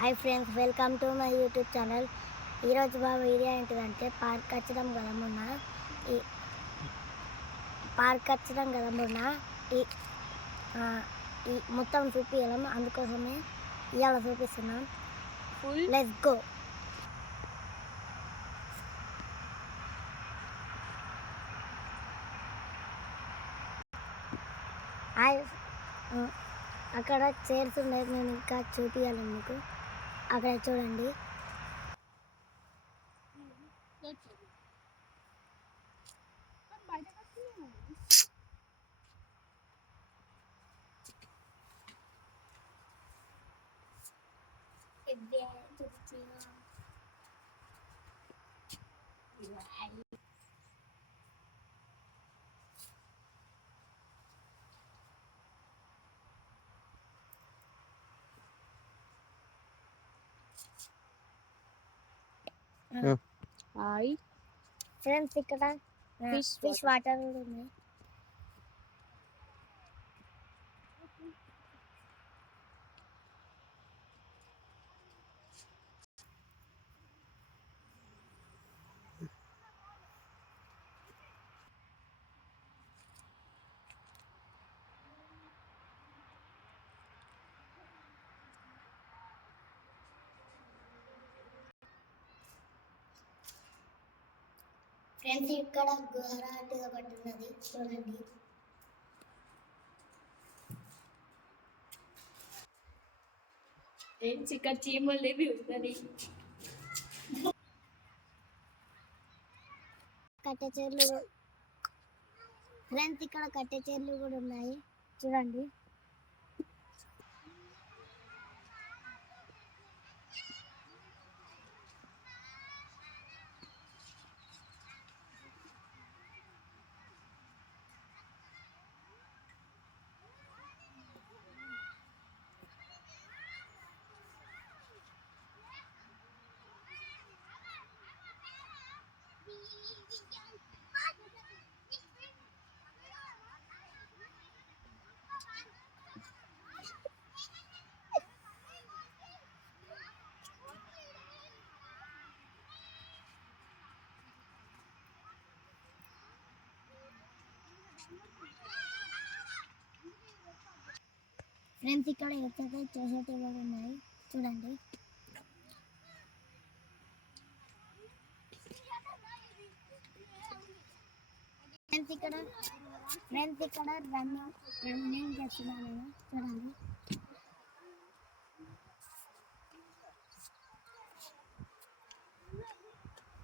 Hi friends, welcome to my YouTube channel. ఈరోజు బాబు వీడియో ఏంటిదంటే పార్క్ వచ్చడం కదా మొన్న ఈ ఈ మొత్తం చూపించడం, అందుకోసమే ఇవాళ చూపిస్తున్నాం. Let's go. అక్కడ చైర్స్ ఉన్నాయి, నేను ఇంకా చూపించాలి మీకు. అక్కడ చూడండి. హాయ్ ఫ్రెండ్స్, ఇక్కడ ఫిష్ వాటర్ కూడా ఉన్నాయి. ఫ్రెండ్స్, ఇక్కడ గుహరాటుగా పట్టున్నది చూడండి. ఫ్రెండ్స్, ఇక్కడ చీమలు లేవి ఉన్నది. కట్టె చీరలు ఫ్రెండ్స్, ఇక్కడ కట్టె చీరలు కూడా ఉన్నాయి చూడండి. ఫ్రెండ్స్, ఇక్కడ ఎక్సర్సైజ్ చేసేటివి కూడా ఉన్నాయి చూడండి. ఫ్రెండ్స్, ఇక్కడ రన్నింగ్ చేస్తున్నాను నేను చూడండి.